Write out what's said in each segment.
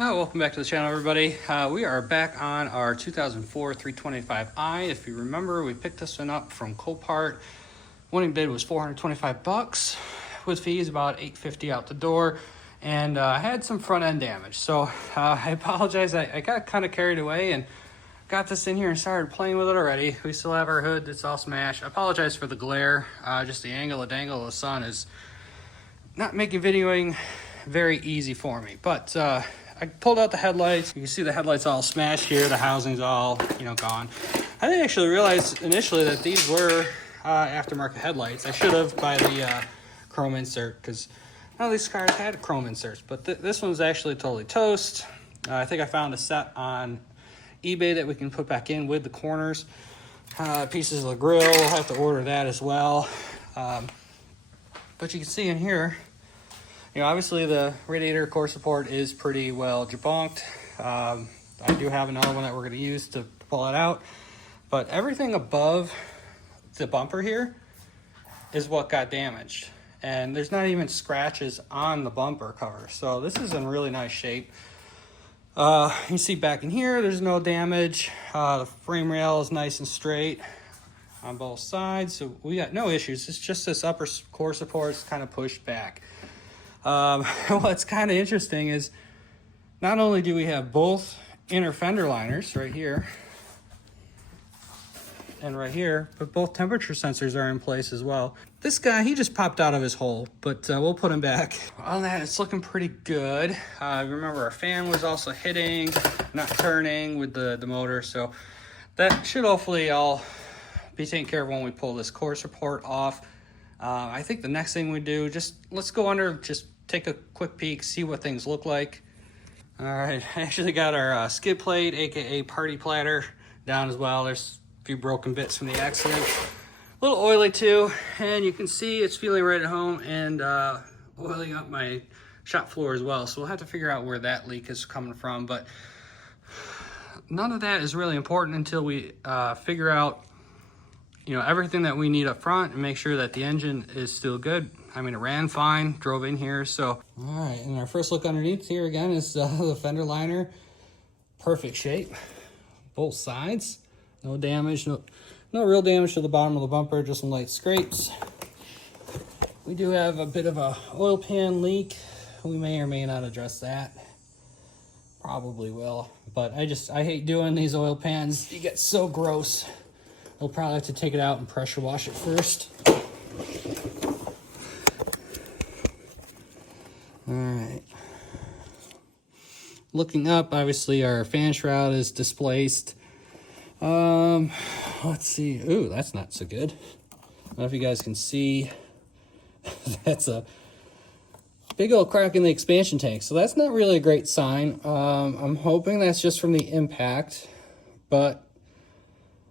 Welcome back to the channel, everybody. We are back on our 2004 325i. If you remember, we picked this one up from Copart. Winning bid was $425 with fees about $850 out the door, and I had some front end damage. So I apologize. I got kind of carried away and got this in here and started playing with it already. We still have our hood that's all smashed. I apologize for the glare. Just the angle of dangle of the sun is not making videoing very easy for me, but I pulled out the headlights. You can see the headlights all smashed here. The housing's all, gone. I didn't actually realize initially that these were aftermarket headlights. I should have by the chrome insert, because none of these cars had chrome inserts, but this one's actually totally toast. I think I found a set on eBay that we can put back in with the corners. Pieces of the grill, we'll have to order that as well. But you can see in here, obviously the radiator core support is pretty well debunked. I do have another one that we're going to use to pull it out, but everything above the bumper here is what got damaged, and there's not even scratches on the bumper cover, so this is in really nice shape. You can see back in here there's no damage. The frame rail is nice and straight on both sides, so we got no issues. It's just this upper core support is kind of pushed back. What's kind of interesting is not only do we have both inner fender liners right here and right here, but both temperature sensors are in place as well. This guy, he just popped out of his hole, but we'll put him back. On that, it's looking pretty good. Remember, our fan was also hitting, not turning with the motor, so that should hopefully all be taken care of when we pull this core support off. I think the next thing we do, let's go under, just take a quick peek, see what things look like. All right, I actually got our skid plate, aka party platter, down as well. There's a few broken bits from the accident. A little oily too, and you can see it's feeling right at home and oiling up my shop floor as well. So we'll have to figure out where that leak is coming from, but none of that is really important until we figure out everything that we need up front and make sure that the engine is still good. I mean, it ran fine, drove in here, so. All right, and our first look underneath here again is the fender liner. Perfect shape, both sides. No damage, no real damage to the bottom of the bumper, just some light scrapes. We do have a bit of a oil pan leak. We may or may not address that. Probably will, but I hate doing these oil pans. You get so gross. We'll probably have to take it out and pressure wash it first. All right. Looking up, obviously our fan shroud is displaced. Let's see. Ooh, that's not so good. I don't know if you guys can see. That's a big old crack in the expansion tank. So that's not really a great sign. I'm hoping that's just from the impact, but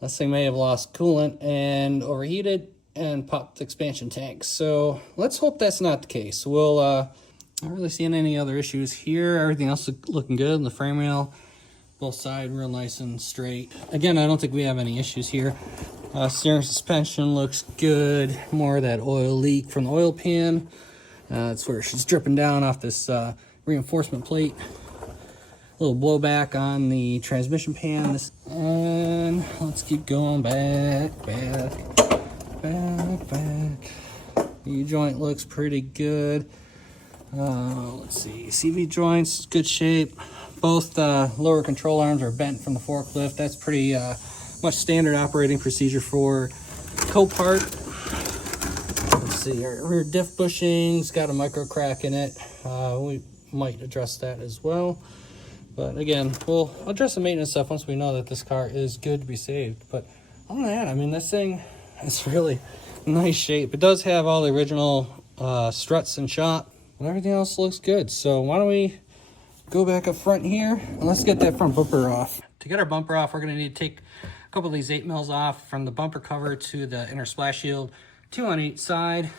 this thing may have lost coolant and overheated and popped the expansion tank. So let's hope that's not the case. We'll, not really seeing any other issues here. Everything else is looking good. And the frame rail, both sides real nice and straight. Again, I don't think we have any issues here. Steering suspension looks good. More of that oil leak from the oil pan. That's where she's dripping down off this reinforcement plate. A little blowback on the transmission pan. And let's keep going back. The joint looks pretty good. Let's see, CV joints, good shape. Both lower control arms are bent from the forklift. That's pretty much standard operating procedure for Copart. Let's see, our rear diff bushing's got a micro crack in it. We might address that as well. But again, we'll address the maintenance stuff once we know that this car is good to be saved. But other than that, I mean, this thing is really nice shape. It does have all the original struts and shop, but everything else looks good. So why don't we go back up front here and let's get that front bumper off. To get our bumper off, we're going to need to take a couple of these 8mm off from the bumper cover to the inner splash shield, 2 on each side.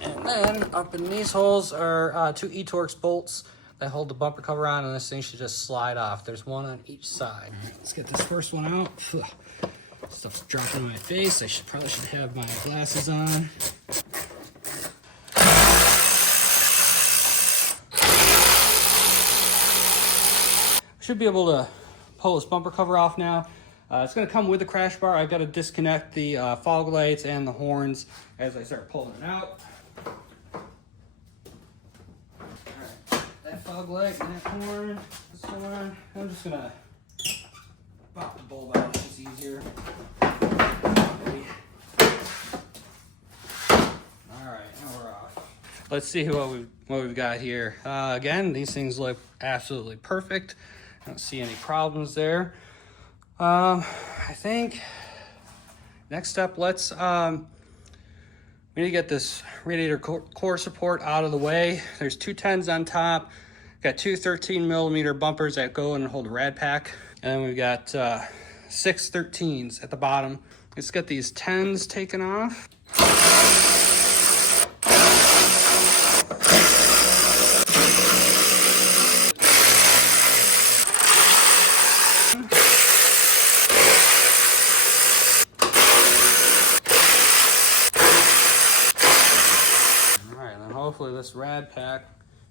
And then up in these holes are 2 E-Torx bolts that hold the bumper cover on, and this thing should just slide off. There's 1 on each side. Let's get this first one out. Stuff's dropping in my face. I probably should have my glasses on. Should be able to pull this bumper cover off now. It's going to come with the crash bar. I've got to disconnect the fog lights and the horns as I start pulling it out. Alright, that fog light and that horn, this one, I'm just going to pop the bulb out, it's just easier. Alright, now we're off. Let's see what we've got here. Again, these things look absolutely perfect. I don't see any problems there. I think next up, we need to get this radiator core support out of the way. There's two 10s on top. Got two 13mm bumpers that go and hold a rad pack. And then we've got 6 13s at the bottom. Let's get these 10s taken off. Hopefully this rad pack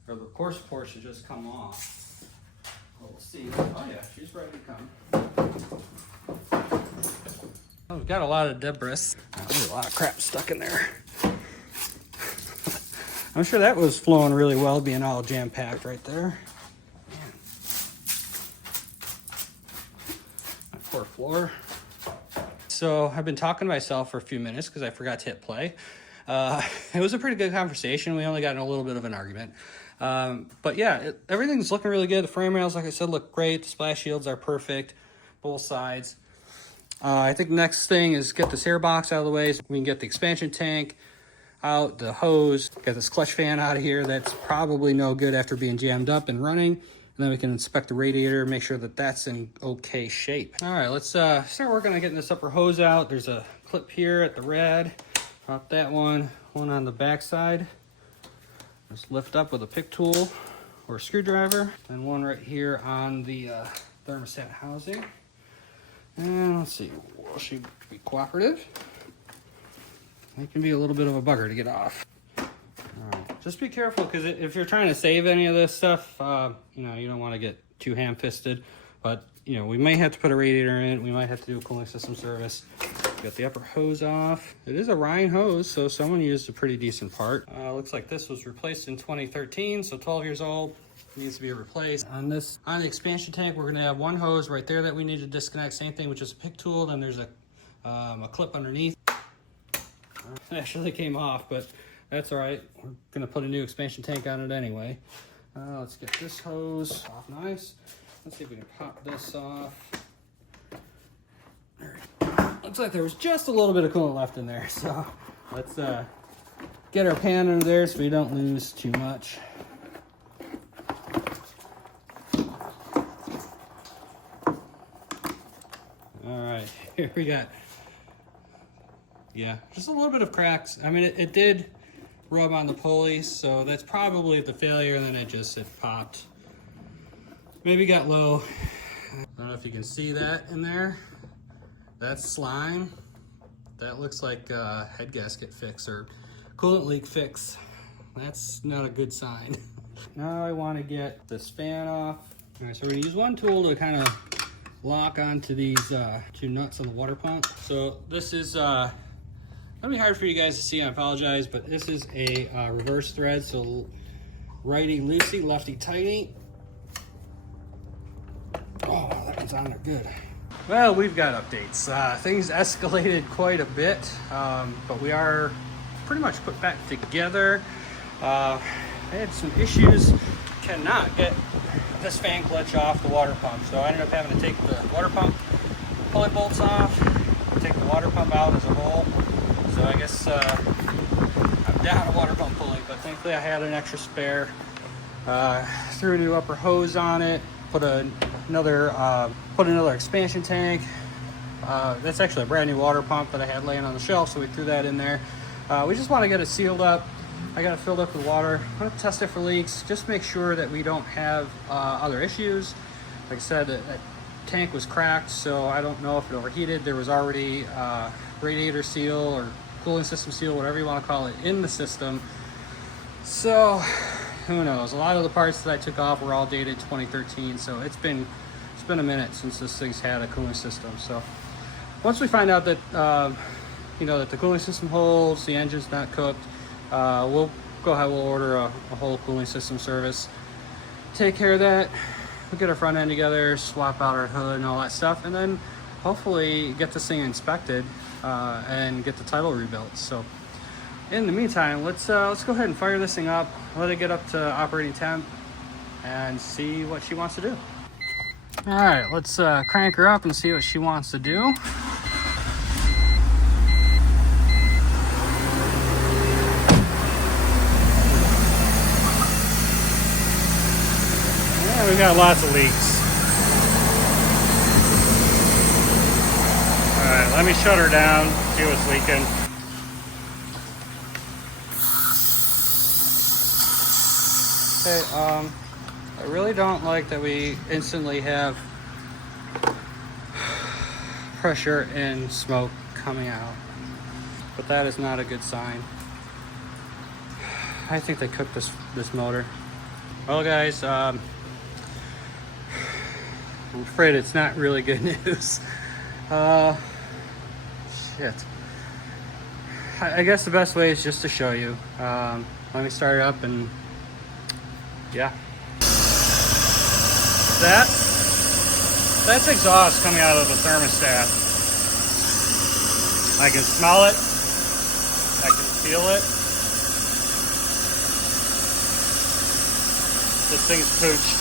or the core support should just come off. We'll see. Oh yeah, she's ready to come. Oh, we've got a lot of debris. There's a lot of crap stuck in there. I'm sure that was flowing really well, being all jam-packed right there. Man. My poor floor. So I've been talking to myself for a few minutes because I forgot to hit play. It was a pretty good conversation. We only got in a little bit of an argument. But yeah, everything's looking really good. The frame rails, like I said, look great. The splash shields are perfect, both sides. I think the next thing is get this air box out of the way so we can get the expansion tank out, the hose, get this clutch fan out of here. That's probably no good after being jammed up and running. And then we can inspect the radiator, make sure that that's in okay shape. All right, let's start working on getting this upper hose out. There's a clip here at the rad. Pop that one on the back side. Just lift up with a pick tool or a screwdriver. And one right here on the thermostat housing. And let's see, will she be cooperative? It can be a little bit of a bugger to get off. All right, just be careful because if you're trying to save any of this stuff, you know, you don't want to get too ham-fisted. But you know, we may have to put a radiator in. We might have to do a cooling system service. Got the upper hose off. It is a Rhine hose, so someone used a pretty decent part. Looks like this was replaced in 2013, so 12 years old. Needs to be replaced. On the expansion tank, we're gonna have one hose right there that we need to disconnect. Same thing with just a pick tool. Then there's a clip underneath. It actually came off, but that's all right. We're gonna put a new expansion tank on it anyway. Let's get this hose off nice. Let's see if we can pop this off. There we go. Looks like there was just a little bit of coolant left in there, so let's get our pan under there so we don't lose too much. All right, here we got, yeah, just a little bit of cracks. I mean, it did rub on the pulleys, so that's probably the failure, and then it popped. Maybe got low. I don't know if you can see that in there. That's slime. That looks like a head gasket fix or coolant leak fix. That's not a good sign. Now I want to get this fan off. All right, so we're gonna use one tool to kind of lock onto these two nuts on the water pump. So this is, gonna be hard for you guys to see, I apologize, but this is a reverse thread. So righty loosey, lefty tighty. Oh, that one's on there good. Well, we've got updates. Things escalated quite a bit, but we are pretty much put back together. I had some issues, cannot get this fan clutch off the water pump, so I ended up having to take the water pump pulley bolts off, take the water pump out as a whole. So I guess I'm down a water pump pulley, but thankfully I had an extra spare. Threw a new upper hose on it, put another expansion tank. That's actually a brand new water pump that I had laying on the shelf, so we threw that in there. We just want to get it sealed up. I got it filled up with water. I'm going to test it for leaks, just make sure that we don't have other issues. Like I said, that tank was cracked, so I don't know if it overheated. There was already radiator seal or cooling system seal, whatever you want to call it, in the system. So who knows? A lot of the parts that I took off were all dated 2013, so it's been a minute since this thing's had a cooling system. So once we find out that you know, that the cooling system holds, the engine's not cooked, we'll go ahead, we'll order a whole cooling system service, take care of that. We'll get our front end together, swap out our hood and all that stuff, and then hopefully get this thing inspected and get the title rebuilt. So in the meantime, let's go ahead and fire this thing up, let it get up to operating temp, and see what she wants to do. All right, let's crank her up and see what she wants to do. Yeah, we've got lots of leaks. All right, let me shut her down, see what's leaking. Okay, I really don't like that we instantly have pressure and smoke coming out, but that is not a good sign. I think they cooked this motor. Well guys, I'm afraid it's not really good news. Shit. I guess the best way is just to show you. Let me start it up and yeah. That's exhaust coming out of the thermostat. I can smell it. I can feel it. This thing's pooched.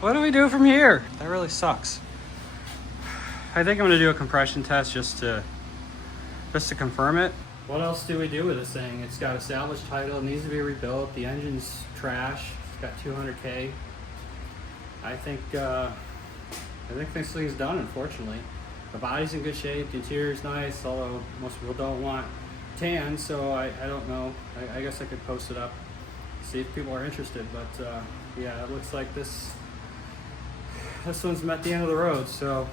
What do we do from here? That really sucks. I think I'm gonna do a compression test just to confirm it. What else do we do with this thing? It's got a salvage title, it needs to be rebuilt. The engine's trash. It's got 200K. I think this thing's done, unfortunately. The body's in good shape, the interior's nice, although most people don't want tan, so I don't know. I guess I could post it up, see if people are interested, but yeah, it looks like this one's met the end of the road, so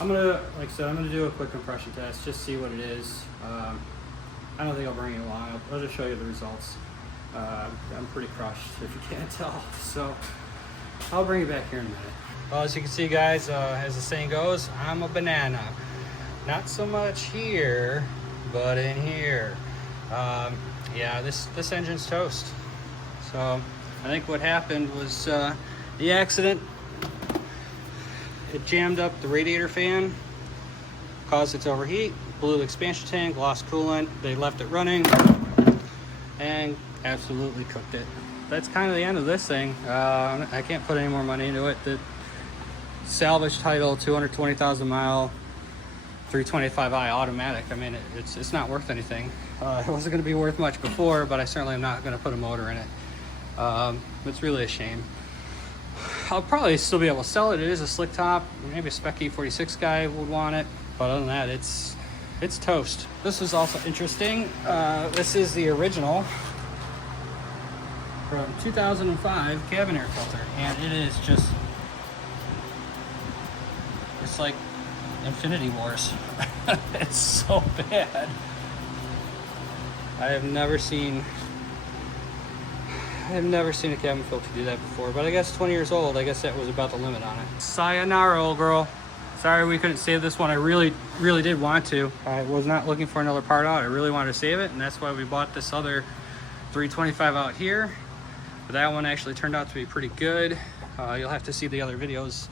I'm gonna, like I said, I'm gonna do a quick compression test, just see what it is. I don't think I'll bring it along. I'll just show you the results. I'm pretty crushed, if you can't tell. So I'll bring it back here in a minute. Well, as you can see, guys, as the saying goes, I'm a banana. Not so much here, but in here. Yeah, this engine's toast. So I think what happened was the accident. It jammed up the radiator fan, caused it to overheat, blew the expansion tank, lost coolant. They left it running and absolutely cooked it. That's kind of the end of this thing. I can't put any more money into it. The salvage title, 220,000 mile, 325i automatic. I mean, it's not worth anything. It wasn't going to be worth much before, but I certainly am not going to put a motor in it. It's really a shame. I'll probably still be able to sell it. It is a slick top. Maybe a spec E46 guy would want it, but other than that, it's toast. This is also interesting. This is the original from 2005 cabin air filter, and it is just, it's like Infinity Wars. It's so bad. I have never seen a cabin filter do that before, but I guess 20 years old, I guess that was about the limit on it. Sayonara, old girl. Sorry we couldn't save this one. I really did want to. I was not looking for another part out. I really wanted to save it, and that's why we bought this other 325 out here. But that one actually turned out to be pretty good. You'll have to see the other videos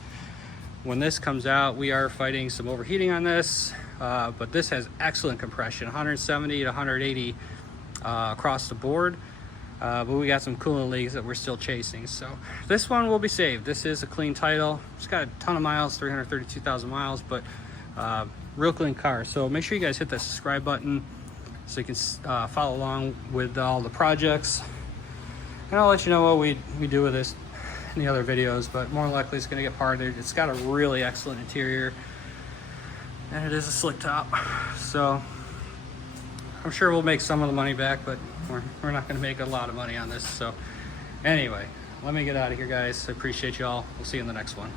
when this comes out. We are fighting some overheating on this, but this has excellent compression, 170 to 180 across the board. But we got some coolant leaks that we're still chasing. So this one will be saved. This is a clean title. It's got a ton of miles, 332,000 miles, but real clean car. So make sure you guys hit that subscribe button so you can follow along with all the projects. And I'll let you know what we do with this in the other videos, but more than likely it's gonna get parted. It's got a really excellent interior, and it is a slick top. So I'm sure we'll make some of the money back, but we're not gonna make a lot of money on this. So anyway, let me get out of here, guys. I appreciate y'all. We'll see you in the next one.